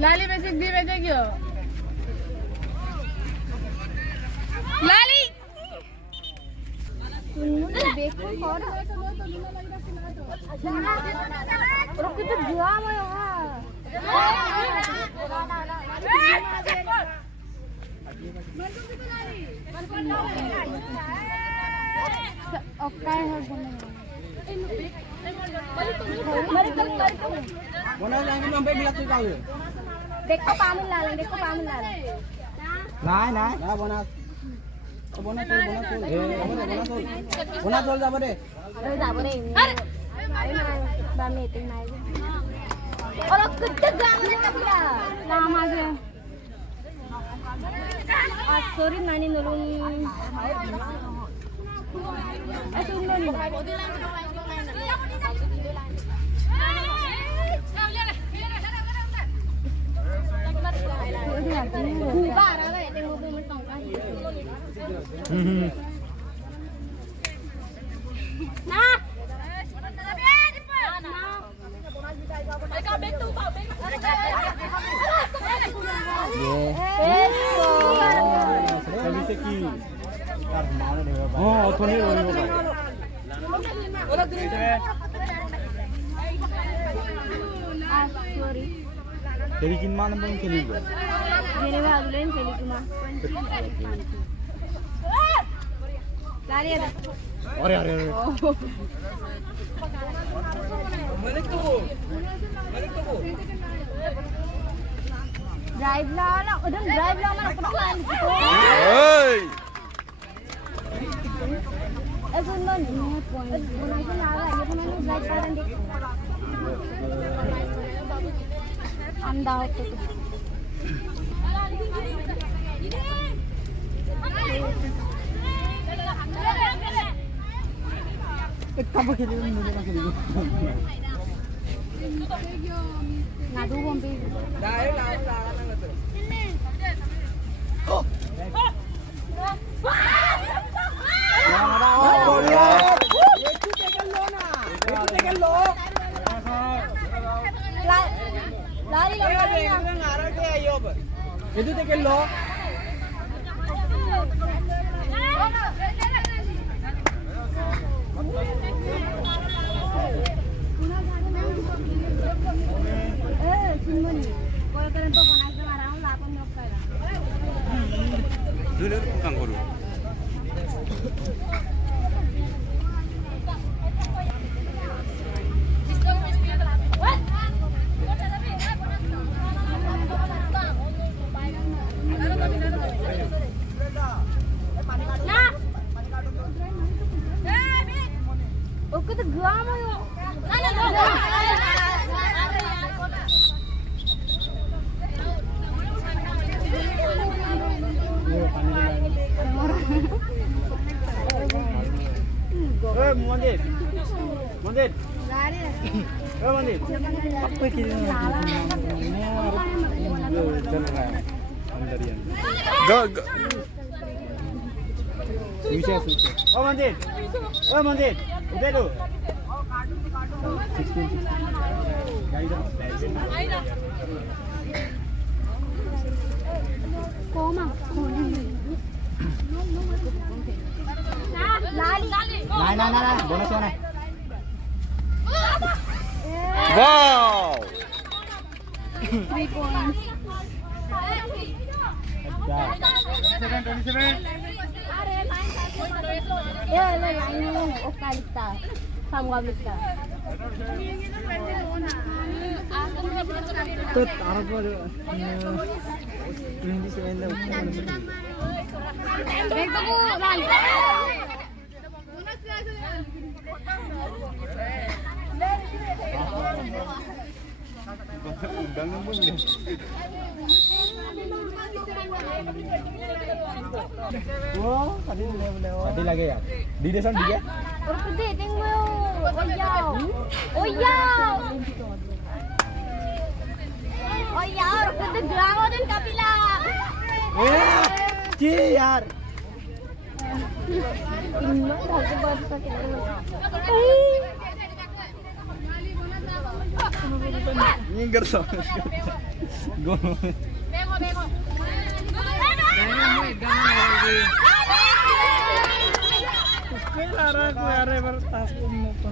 लाली basic दी बेचे क्यों लाली देखो और कितना जाम है यार ओके है Bonus lang yung sampai bilas ikaw yun. देखो पामुल लालें देखो पामुल लालें Nay. Na bonus. Bonus tul. Bonus tul যাব deh. যাব रे बामे ते नाही और कितना जाम है कपिला लाम आ गया आज सॉरी नानी नलून ऐसे उन लोग बारह गए थे मोबाइल में टंका ना Jadi gimana mau kili gua? Jadi baru lain kili cuma. Lari ada. Ore. Balik tuh. Drive lah, udah drive lah mana pelan gitu. Hey. Suno nih, point. Bukan nara, ya kan ini drive kan dek. Anda itu. Kamu kili ini. Nadu bombe. Dah. Oh. Lari lari. Itu tekel lo. Dulu kang guru. Oke tuh gua mau yuk. Mandir. Mandir. Apa kiri? Go. Susah. Oh Mandir. Udah tuh. 16. Koma. Lali. Bonus mana? Wow. 3 points. 27. Ya, lain yung okalita. Samwabita. Tut, arap mo. 27 na. Dito ko, lali. Undang mo yun. Wow, tadi lagi ya. Di desa dia. Or pwede, tingin mo yung Oyaw! Or pwede, drama din kapila! Ciar. Tingnan, dahil ba sa Nyingger so. Go. Kaya Lara, kuya Lara, tas ko mo pa.